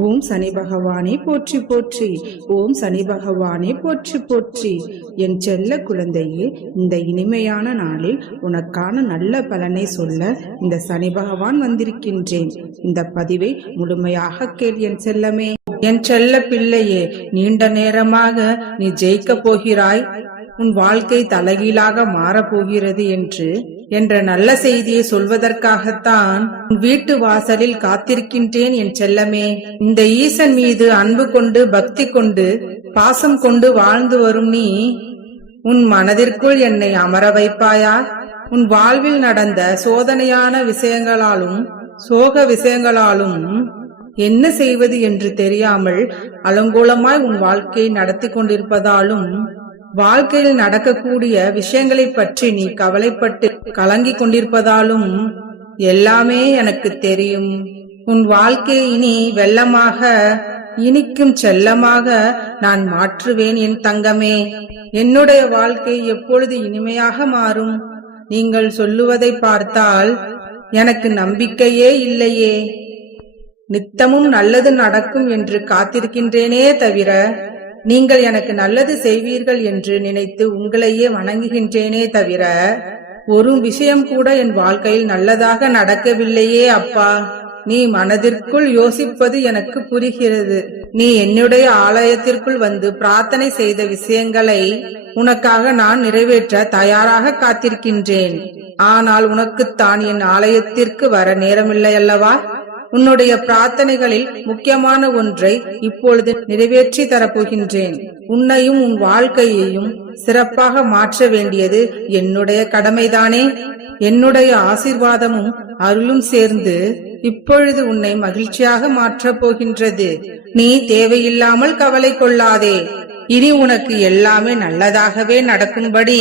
ஓம் சனி பகவானே போற்றி போற்றி. ஓம் சனி பகவானே போற்றி போற்றி. என் செல்ல குழந்தையே, இந்த இனிமையான நாளில் உனக்கான நல்ல பலனை சொல்ல இந்த சனி பகவான் வந்திருக்கின்றேன். இந்த பதிவை முழுமையாக கேள் என் செல்லமே. என் செல்ல பிள்ளையே, நீண்ட நேரமாக நீ ஜெயிக்க போகிறாய், உன் வாழ்க்கை தலைகீழாக மாறப்போகிறது என்ற நல்ல செய்தியை சொல்வதற்காகத்தான் உன் வீட்டு வாசலில் காத்திருக்கின்றேன் என் செல்லமே. இந்த ஈசன் மீது அன்பு கொண்டு பக்தி கொண்டு பாசம் கொண்டு வாழ்ந்து வரும் நீ உன் மனதிற்குள் என்னை அமர வைப்பாயா? உன் வாழ்வில் நடந்த சோதனையான விஷயங்களாலும் சோக விஷயங்களாலும் என்ன செய்வது என்று தெரியாமல் அலங்கோலமாய் உன் வாழ்க்கையை நடத்தி கொண்டிருப்பதாலும் வாழ்க்கையில் நடக்கக்கூடிய விஷயங்களை பற்றி நீ கவலைப்பட்டு கலங்கி கொண்டிருப்பதாலும் எல்லாமே எனக்கு தெரியும். உன் வாழ்க்கையை இனி வெள்ளமாக இனிக்கும் செல்லமாக நான் மாற்றுவேன் என் தங்கமே. என்னுடைய வாழ்க்கை எப்பொழுது இனிமையாக மாறும்? நீங்கள் சொல்லுவதை பார்த்தால் எனக்கு நம்பிக்கையே இல்லையே. நித்தமும் நல்லது நடக்கும் என்று காத்திருக்கின்றேனே தவிர நீங்கள் எனக்கு நல்லது செய்வீர்கள் என்று நினைத்து உங்களையே வணங்குகின்றேனே தவிர ஒரு விஷயம் கூட என் வாழ்க்கையில் நல்லதாக நடக்கவில்லையே அப்பா. நீ மனதிற்குள் யோசிப்பது எனக்கு புரிகிறது. நீ என்னுடைய ஆலயத்திற்குள் வந்து பிரார்த்தனை செய்த விஷயங்களை உனக்காக நான் நிறைவேற்ற தயாராக காத்திருக்கின்றேன். ஆனால் உனக்குத்தான் என் ஆலயத்திற்கு வர நேரமில்லை அல்லவா? உன்னுடைய பிரார்த்தனைகளில் முக்கியமான ஒன்றை இப்பொழுது நிறைவேற்றி தரப்போகின்றேன். உன்னையும் உன் வாழ்க்கையையும் சிறப்பாக மாற்ற வேண்டியது என்னுடைய கடமைதானே. என்னுடைய ஆசீர்வாதமும் அருளும் சேர்ந்து இப்பொழுது உன்னை மகிழ்ச்சியாக மாற்றப் போகின்றது. நீ தேவையில்லாமல் கவலை கொள்ளாதே. இனி உனக்கு எல்லாமே நல்லதாகவே நடக்கும்படி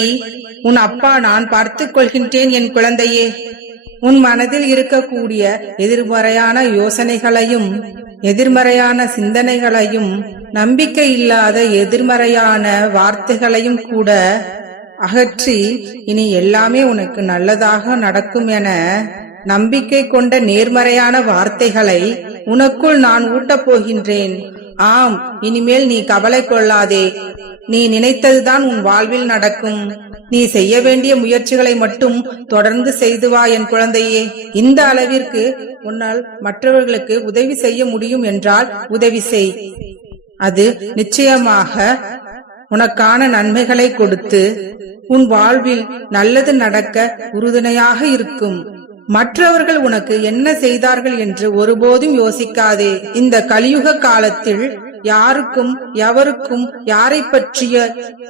உன் அப்பா நான் பார்த்துக் கொள்கின்றேன் என் குழந்தையே. உன் மனதில் இருக்கக்கூடிய எதிர்மறையான யோசனைகளையும் எதிர்மறையான சிந்தனைகளையும் நம்பிக்கை இல்லாத எதிர்மறையான வார்த்தைகளையும் கூட அகற்றி இனி எல்லாமே உனக்கு நல்லதாக நடக்கும் என நம்பிக்கை கொண்ட நேர்மறையான வார்த்தைகளை உனக்குள் நான் ஊட்டப் போகின்றேன். ஆம், இனிமேல் நீ கவலை கொள்ளாதே. நீ நினைத்ததுதான் உன் வாழ்வில் நடக்கும். நீ செய்ய வேண்டிய முயற்சிகளை மட்டும் தொடர்ந்து செய்து வா என் குழந்தையே. இந்த அளவிற்கு உன்னால் மற்றவர்களுக்கு உதவி செய்ய முடியும் என்றால் உதவி செய். அது நிச்சயமாக உனக்கான நன்மைகளை கொடுத்து உன் வாழ்வில் நல்லது நடக்க உறுதுணையாக இருக்கும். மற்றவர்கள் உனக்கு என்ன செய்தார்கள் என்று ஒருபோதும் யோசிக்காதே. இந்த கலியுக காலத்தில் யாருக்கும் எவருக்கும் யாரை பற்றிய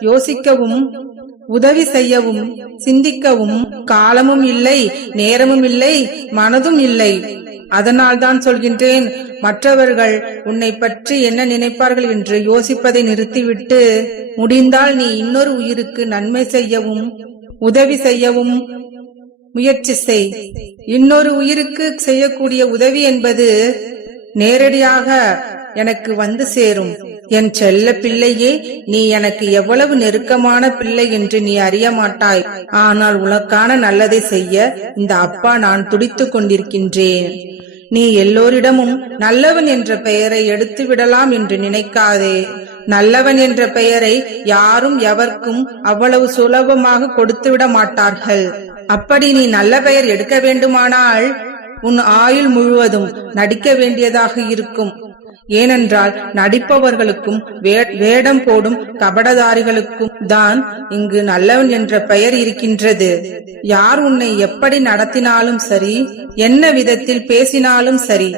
யோசிக்கவும் உதவி செய்யவும் சிந்திக்கவும் காலமும் இல்லை, நேரமும் இல்லை, மனதும் இல்லை. அதனால் தான் சொல்கின்றேன், மற்றவர்கள் உன்னை பற்றி என்ன நினைப்பார்கள் என்று யோசிப்பதை நிறுத்திவிட்டு முடிந்தால் நீ இன்னொரு உயிருக்கு நன்மை செய்யவும் உதவி செய்யவும் முயற்சி செய். இன்னொரு உயிருக்கு செய்யக்கூடிய உதவி என்பது நேரடியாக எனக்கு வந்து சேரும். என் செல்ல பிள்ளையே, நீ எனக்கு எவ்வளவு நெருக்கமான பிள்ளை என்று நீ அறிய மாட்டாய். ஆனால் உனக்கான நல்லதை செய்ய இந்த அப்பா நான் துடித்துக் கொண்டிருக்கின்றேன். நீ எல்லோரிடமும் நல்லவன் என்ற பெயரை எடுத்து விடலாம் என்று நினைக்காதே. நல்லவன் என்ற பெயரை யாரும் எவர்க்கும் அவ்வளவு சுலபமாக கொடுத்து விட மாட்டார்கள். அப்படி நீ நல்ல பெயர் எடுக்க வேண்டுமானால் உன் ஆயுள் முழுவதும் நடிக்க வேண்டியதாக இருக்கும். ஏனென்றால் நடிப்பவர்களுக்கும் வேடம் போடும் கபடதாரிகளுக்கும் தான் இங்கு நல்லவன் என்ற பெயர் இருக்கின்றது. யார் உன்னை எப்படி நடத்தினாலும் சரி, என்ன விதத்தில் பேசினாலும் சரி,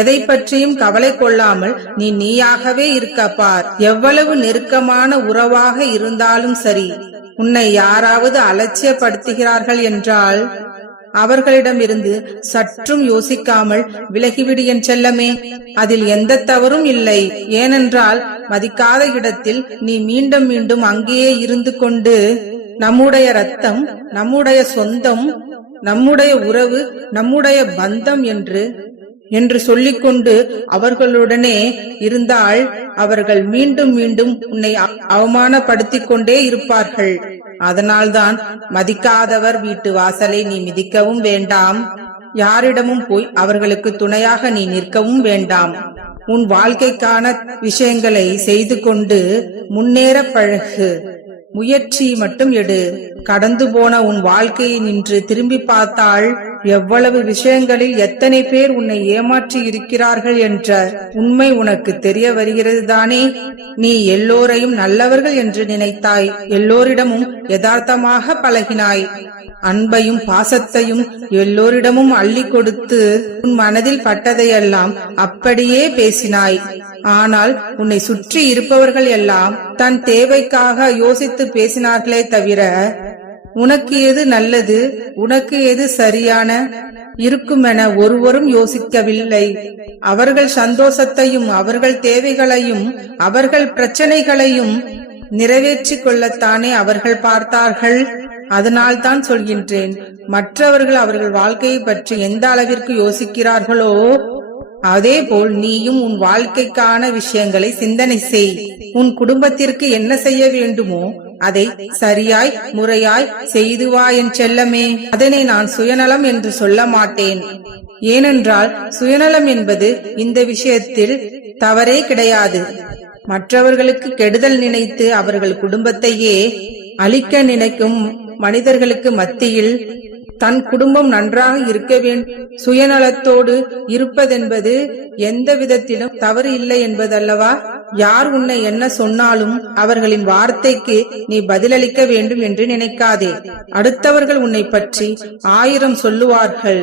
எதை பற்றியும் கவலை கொள்ளாமல் நீ நீயாகவே இருக்க பார். எவ்வளவு நெருக்கமான உறவாக இருந்தாலும் சரி, உன்னை யாராவது அலட்சியப்படுத்துகிறார்கள் என்றால் அவர்களிடமிருந்து சற்றும் யோசிக்காமல் விலகிவிடு என் செல்லமே. அதில் எந்த தவறும் இல்லை. ஏனென்றால் மதிக்காத இடத்தில் நீ மீண்டும் மீண்டும் அங்கேயே இருந்து கொண்டு நம்முடைய ரத்தம், நம்முடைய சொந்தம், நம்முடைய உறவு, நம்முடைய பந்தம் என்று சொல்லிக்கொண்டு அவர்களுடனே இருந்தால் அவர்கள் மீண்டும் மீண்டும் உன்னை அவமானப்படுத்திக் கொண்டே இருப்பார்கள். அதனால்தான் மதிக்காதவர் வீட்டு வாசலை நீ மிதிக்கவும் வேண்டாம், யாரிடமும் போய் அவர்களுக்கு துணையாக நீ நிற்கவும் வேண்டாம். உன் வாழ்க்கைக்கான விஷயங்களை செய்து கொண்டு முன்னேற பழகு. முயற்சி மட்டும் எடு. கடந்து போன உன் வாழ்க்கையை நின்று திரும்பி பார்த்தால் எவ்வளவு விஷயங்களில் எத்தனை பேர் உன்னை ஏமாற்றி இருக்கிறார்கள் என்ற உண்மை உனக்கு தெரிய வருகிறது தானே. நீ எல்லோரையும் நல்லவர்கள் என்று நினைத்தாய். எல்லோரிடமும் யதார்த்தமாக பழகினாய். அன்பையும் பாசத்தையும் எல்லோரிடமும் அள்ளி கொடுத்து உன் மனதில் பட்டதையெல்லாம் அப்படியே பேசினாய். ஆனால் உன்னை சுற்றி இருப்பவர்கள் எல்லாம் தன் தேவைக்காக யோசித்து பேசினார்களே தவிர உனக்கு எது நல்லது, உனக்கு எது சரியான இருக்குமென ஒருவரும் யோசிக்கவில்லை. அவர்கள் சந்தோஷத்தையும் அவர்கள் தேவைகளையும் அவர்கள் பிரச்சனைகளையும் நிறைவேற்றிக் கொள்ளத்தானே அவர்கள் பார்த்தார்கள். அதனால் தான் சொல்கின்றேன், மற்றவர்கள் அவர்கள் வாழ்க்கையை பற்றி எந்த அளவிற்கு யோசிக்கிறார்களோ அதேபோல் நீயும் உன் வாழ்க்கைக்கான விஷயங்களை சிந்தனை செய். உன் குடும்பத்திற்கு என்ன செய்ய வேண்டுமோ அதை சரியாய் முறையாய் செய்து வா என் செல்லமே. அதனை நான் சுயநலம் என்று சொல்ல மாட்டேன். ஏனென்றால் சுயநலம் என்பது இந்த விஷயத்தில் தவறே கிடையாது. மற்றவர்களுக்கு கெடுதல் நினைத்து அவர்கள் குடும்பத்தையே அழிக்க நினைக்கும் மனிதர்களுக்கு மத்தியில் தன் குடும்பம் நன்றாக இருக்க வேண்டும் சுயநலத்தோடு இருப்பதென்பது எந்த விதத்திலும் தவறு இல்லை என்பதல்லவா. யார் உன்னை என்ன சொன்னாலும் அவர்களின் வார்த்தைக்கு நீ பதிலளிக்க வேண்டும் என்று நினைக்காதே. அடுத்தவர்கள் உன்னை பற்றி 1000 சொல்லுவார்கள்.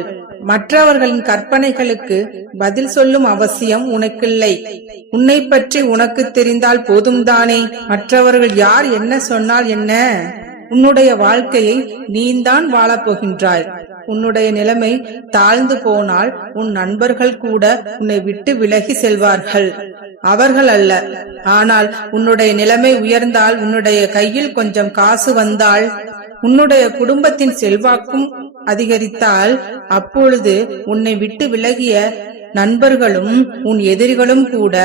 மற்றவர்களின் கற்பனைகளுக்கு பதில் சொல்லும் அவசியம் உனக்கில்லை. உன்னை பற்றி உனக்கு தெரிந்தால் போதும் தானே. மற்றவர்கள் யார் என்ன சொன்னால் என்ன? உன்னுடைய வாழ்க்கையை நீந்தான் வாழப்போகின்றாய். உன்னுடைய நிலைமை தாழ்ந்து போனால் உன் நண்பர்கள் கூட உன்னை விட்டு விலகி செல்வார்கள், அவர்கள் அல்ல. ஆனால் உன்னுடைய நிலைமை உயர்ந்தால், உன்னுடைய கையில் கொஞ்சம் காசு வந்தால், உன்னுடைய குடும்பத்தின் செல்வாக்கும் அதிகரித்தால், அப்பொழுது உன்னை விட்டு விலகிய நண்பர்களும் உன் எதிரிகளும் கூட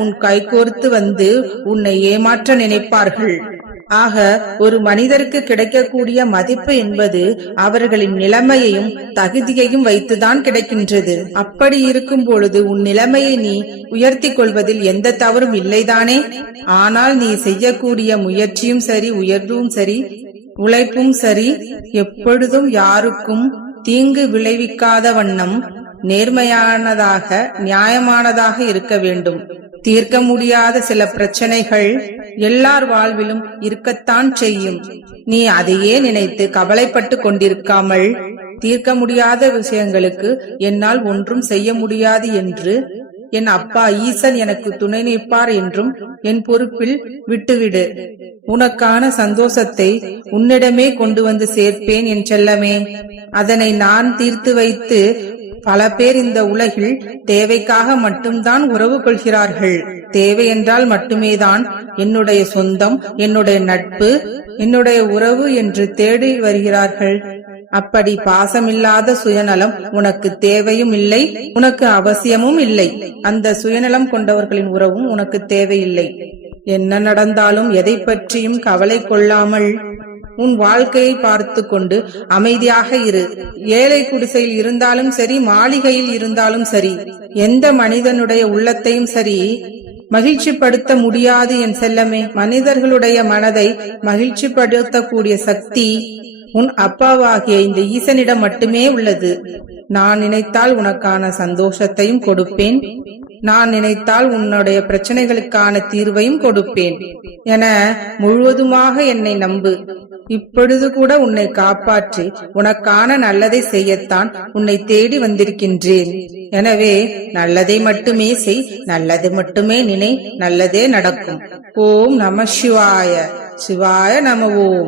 உன் கைகோர்த்து வந்து உன்னை ஏமாற்ற நினைப்பார்கள். ஆக ஒரு மனிதருக்கு கிடைக்கக்கூடிய மதிப்பு என்பது அவர்களின் நிலைமையையும் தகுதியையும் வைத்துதான் கிடைக்கின்றது. அப்படி இருக்கும் பொழுது உன் நிலைமையை நீ உயர்த்தி கொள்வதில் எந்த தவறும் இல்லைதானே. ஆனால் நீ செய்யக்கூடிய முயற்சியும் சரி, உயர்வும் சரி, உழைப்பும் சரி, எப்பொழுதும் யாருக்கும் தீங்கு விளைவிக்காத வண்ணம் நேர்மையானதாக நியாயமானதாக இருக்க வேண்டும். தீர்க்க முடியாத சில பிரச்சனைகள் எல்லார் வாழ்விலும் இருக்கத்தான் செய்யும். நீ அதையே நினைத்து கவலைப்பட்டு கொண்டிருக்காமல், தீர்க்க முடியாத விஷயங்களுக்கு என்னால் ஒன்றும் செய்ய முடியாது என்று, என் அப்பா ஈசன் எனக்கு துணை நிற்பார் என்றும் என் பொறுப்பில் விட்டுவிடு. உனக்கான சந்தோஷத்தை உன்னிடமே கொண்டு வந்து சேர்ப்பேன் என் செல்லமே. அதனை நான் தீர்த்து வைத்து பல பேர் இந்த உலகில் தேவைக்காக மட்டும்தான் உறவு கொள்கிறார்கள். தேவை என்றால் மட்டுமேதான் என்னுடைய சொந்தம், என்னுடைய நட்பு, என்னுடைய உறவு என்று தேடி வருகிறார்கள். அப்படி பாசமில்லாத சுயநலம் உனக்கு தேவையும் இல்லை, உனக்கு அவசியமும் இல்லை. அந்த சுயநலம் கொண்டவர்களின் உறவும் உனக்கு தேவையில்லை. என்ன நடந்தாலும் எதை பற்றியும் கவலை கொள்ளாமல் உன் வாழ்க்கையை பார்த்து கொண்டு அமைதியாக இரு. ஏழை குடிசையில் இருந்தாலும் சரி, மாளிகையில் இருந்தாலும் சரி, எந்த மனிதனுடைய உள்ளத்தையும் சரி மகிழ்ச்சிப்படுத்த முடியாது என் செல்லமே. மனிதர்களுடைய மனதை மகிழ்ச்சிப்படுத்தக்கூடிய சக்தி உன் அப்பாவாகிய இந்த ஈசனிடம் மட்டுமே உள்ளது. நான் நினைத்தால் உனக்கான சந்தோஷத்தையும் கொடுப்பேன், நான் நினைத்தால் உன்னுடைய பிரச்சனைகளுக்கான தீர்வையும் கொடுப்பேன் என முழுவதுமாக என்னை நம்பு. இப்பொழுது கூட உன்னை காப்பாற்றி உனக்கான நல்லதை செய்யத்தான் உன்னை தேடி வந்திருக்கின்றேன். எனவே நல்லதை மட்டுமே செய், நல்லது மட்டுமே நினை, நல்லதே நடக்கும். ஓம் நம சிவாய. சிவாய நம. ஓம்.